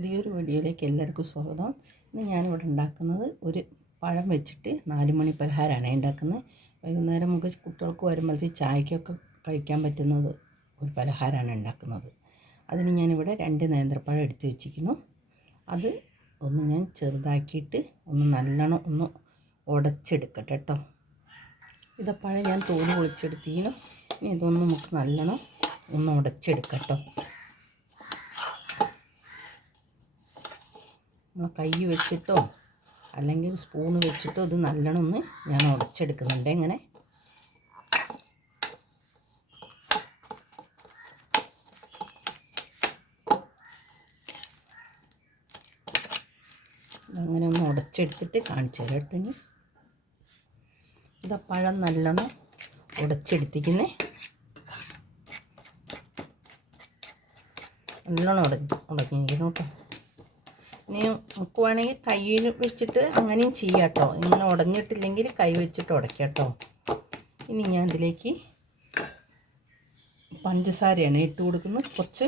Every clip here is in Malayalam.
പുതിയൊരു വീഡിയോയിലേക്ക് എല്ലാവർക്കും സ്വാഗതം. ഇന്ന് ഞാനിവിടെ ഉണ്ടാക്കുന്നത് ഒരു പഴം വെച്ചിട്ട് നാല് മണി പലഹാരമാണ് ഉണ്ടാക്കുന്നത്. വൈകുന്നേരം നമുക്ക് കുട്ടികൾക്ക് വരുമ്പോഴത്തേക്ക് ചായക്കൊക്കെ കഴിക്കാൻ പറ്റുന്നത് ഒരു പലഹാരമാണ് ഉണ്ടാക്കുന്നത്. അതിന് ഞാനിവിടെ രണ്ട് നേന്ത്രപ്പഴം എടുത്ത് വെച്ചിരിക്കുന്നു. അത് ഒന്ന് ഞാൻ ചെറുതാക്കിയിട്ട് ഒന്ന് നല്ലോണം ഒന്ന് ഉടച്ചെടുക്കട്ടെ കേട്ടോ. ഇതപ്പഴം ഞാൻ തോൽ പൊളിച്ചെടുത്തിരിക്കുന്നു ഇനി ഇതൊന്ന് നമുക്ക് നല്ലോണം ഒന്ന് ഉടച്ചെടുക്കട്ടോ നമ്മൾ കൈ വെച്ചിട്ടോ അല്ലെങ്കിൽ സ്പൂൺ വെച്ചിട്ടോ ഇത് നല്ലോണം ഒന്ന് ഞാൻ ഉടച്ചെടുക്കുന്നുണ്ട്. ഇങ്ങനെ അങ്ങനെ ഒന്ന് ഉടച്ചെടുത്തിട്ട് കാണിച്ചു തരാം കേട്ടോ ഇനി. ഇതാ പഴം നല്ലോണം ഉടച്ചെടുത്തിക്കുന്നേ നല്ലോണം ഉടക്കി ഉടക്കിയിരിക്കുന്നു കേട്ടോ. ഇനി നമുക്ക് വേണമെങ്കിൽ വെച്ചിട്ട് അങ്ങനെയും ചെയ്യാം കേട്ടോ ഇങ്ങനെ ഉടഞ്ഞിട്ടില്ലെങ്കിൽ കൈ വെച്ചിട്ട് ഉടയ്ക്കാം കേട്ടോ ഇനി ഞാൻ ഇതിലേക്ക് പഞ്ചസാരയാണ് ഇട്ട് കൊടുക്കുന്നത്. കുറച്ച്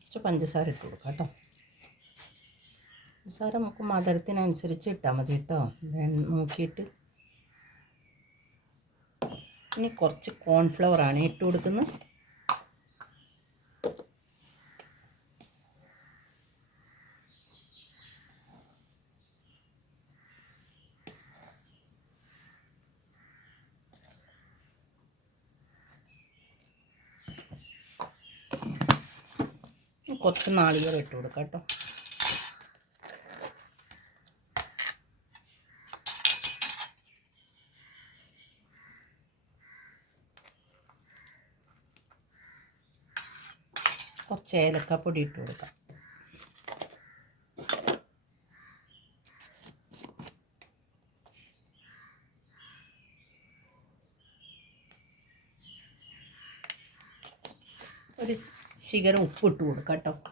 കുറച്ച് പഞ്ചസാര ഇട്ട് കൊടുക്കാം കേട്ടോ. പഞ്ചസാര നമുക്ക് മധുരത്തിനനുസരിച്ച് ഇട്ടാൽ മതി കേട്ടോ. നോക്കിയിട്ട് ഇനി കുറച്ച് കോൺഫ്ലവർ ആണ് ഇട്ട് കൊടുക്കുന്നത്. കുറച്ച് നാളികേരം ഇട്ട് കൊടുക്കാം കേട്ടോ. കുറച്ച് ഏലക്കപ്പൊടി ഇട്ട് കൊടുക്കാം. ഒരു ശിഖരം ഉപ്പിട്ട് കൊടുക്കാം കേട്ടോ.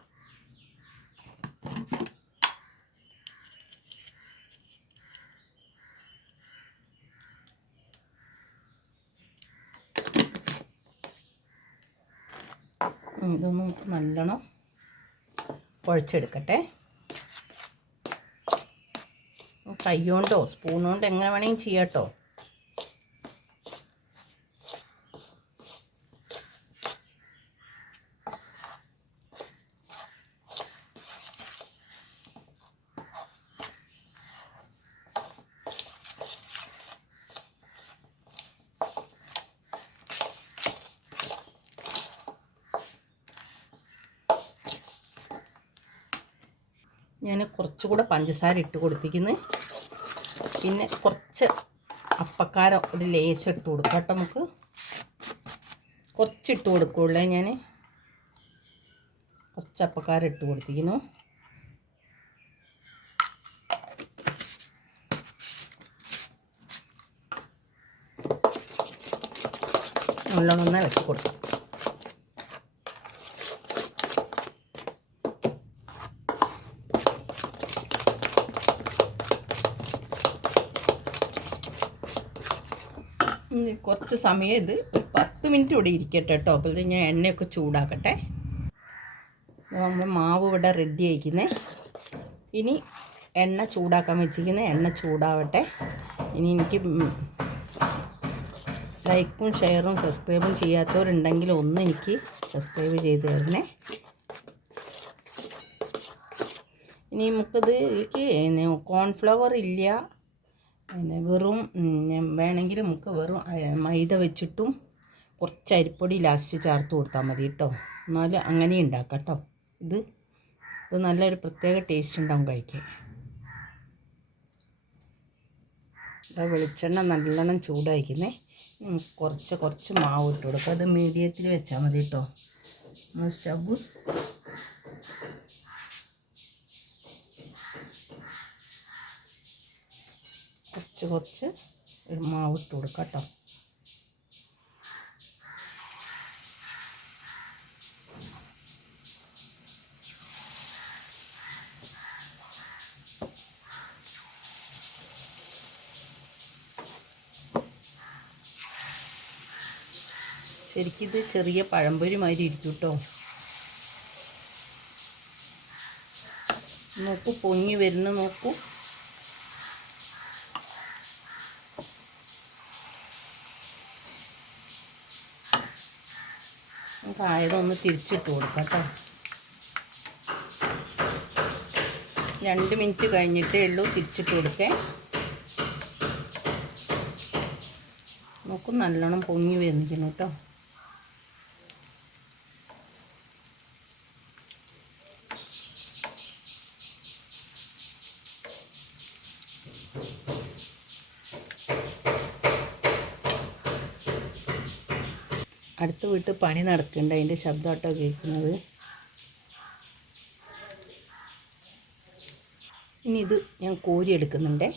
ഇതൊന്ന് നല്ലോണം കുഴച്ചെടുക്കട്ടെ. കൈ കൊണ്ടോ സ്പൂൺ എങ്ങനെ വേണമെങ്കിലും ചെയ്യാം ഞാൻ കുറച്ചുകൂടെ പഞ്ചസാര ഇട്ട് കൊടുത്തിരിക്കുന്നു. പിന്നെ കുറച്ച് അപ്പക്കാരം ഒരു ലേശം ഇട്ട് കൊടുക്കാം കേട്ടോ നമുക്ക്. കുറച്ചിട്ട് കൊടുക്കുള്ളേ ഞാൻ. കുറച്ച് അപ്പക്കാരം ഇട്ട് കൊടുത്തിരിക്കുന്നു. നല്ലോണം വെച്ച് കൊടുക്കാം. കുറച്ച് സമയം ഇത് ഒരു പത്ത് മിനിറ്റ് ഇവിടെ ഇരിക്കട്ടെ കേട്ടോ. അപ്പോഴത്തേക്ക് ഞാൻ എണ്ണയൊക്കെ ചൂടാക്കട്ടെ. നമ്മൾ മാവ് ഇവിടെ റെഡി ആയിക്കുന്നേ. ഇനി എണ്ണ ചൂടാക്കാൻ വെച്ചിരിക്കുന്നത് എണ്ണ ചൂടാവട്ടെ. ഇനി എനിക്ക് ലൈക്കും ഷെയറും സബ്സ്ക്രൈബും ചെയ്യാത്തവരുണ്ടെങ്കിൽ ഒന്ന് എനിക്ക് സബ്സ്ക്രൈബ് ചെയ്ത് തരണേ. ഇനി നമുക്കത് എനിക്ക് കോൺഫ്ലവർ ഇല്ല. പിന്നെ വെറും വേണമെങ്കിൽ നമുക്ക് വെറും മൈദ വെച്ചിട്ടും കുറച്ച് അരിപ്പൊടി ലാസ്റ്റ് ചേർത്ത് കൊടുത്താൽ മതി കേട്ടോ എന്നാൽ അങ്ങനെ ഉണ്ടാക്കാം കേട്ടോ ഇത് ഇത് നല്ലൊരു പ്രത്യേക ടേസ്റ്റ് ഉണ്ടാവും കഴിക്കാൻ. ഇവിടെ വെളിച്ചെണ്ണ നല്ലോണം ചൂടായിരിക്കുന്നേ. കുറച്ച് കുറച്ച് മാവ് ഇട്ട് കൊടുക്കുക അത് മീഡിയത്തിൽ വെച്ചാൽ മതി കേട്ടോ സ്റ്റവ് കുറച്ച് കുറച്ച് മാവ് ഇട്ട് കൊടുക്കാം കേട്ടോ. ശരിക്കിത് ചെറിയ പഴംപൊരി മാതിരി ഇരിക്കും കേട്ടോ. നോക്കൂ പൊങ്ങി വരുന്ന നോക്കൂ. നമുക്ക് ആയതൊന്ന് തിരിച്ചിട്ട് കൊടുക്കാം കേട്ടോ. രണ്ട് മിനിറ്റ് കഴിഞ്ഞിട്ടേ ഉള്ളൂ തിരിച്ചിട്ട് കൊടുക്കേ. നോക്കും നല്ലോണം പൊങ്ങി വന്നിരിക്കുന്നു കേട്ടോ. അടുത്ത വീട്ടിൽ പണി നടക്കുന്നുണ്ട് അതിന്റെ ശബ്ദമാട്ടോ കേൾക്കുന്നത്. ഇനി ഇത് ഞാൻ കോരി എടുക്കുന്നുണ്ട്.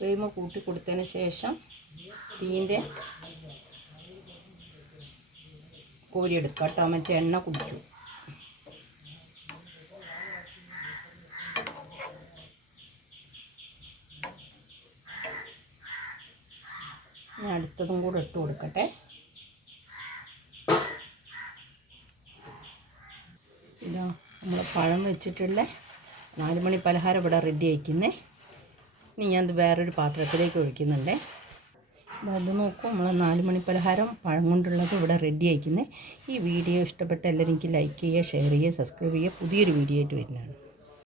വേമ കൂട്ടി കൊടുത്തതിന് ശേഷം തീന്റെ കോരിയെടുക്കാം കേട്ടോ. മറ്റേ എണ്ണ കുടിക്കും. ഇനി അടുത്തതും കൂടെ ഇട്ട് കൊടുക്കട്ടെ. ഇതാ നമ്മൾ പഴം വെച്ചിട്ടുള്ള നാലുമണി പലഹാരം ഇവിടെ റെഡി ആയിക്കുന്നേ. ഇനി ഞാൻ ഇത് വേറൊരു പാത്രത്തിലേക്ക് ഒഴിക്കുന്നുണ്ട്. അത് നോക്കൂ നമ്മൾ നാലുമണി പലഹാരം പഴം കൊണ്ടുള്ളത് ഇവിടെ റെഡി ആയിക്കുന്നത് ഈ വീഡിയോ ഇഷ്ടപ്പെട്ട എല്ലാവരും ലൈക്ക് ചെയ്യുക ഷെയർ ചെയ്യുക സബ്സ്ക്രൈബ് ചെയ്യുക. പുതിയൊരു വീഡിയോ ആയിട്ട് വരുന്നതാണ്.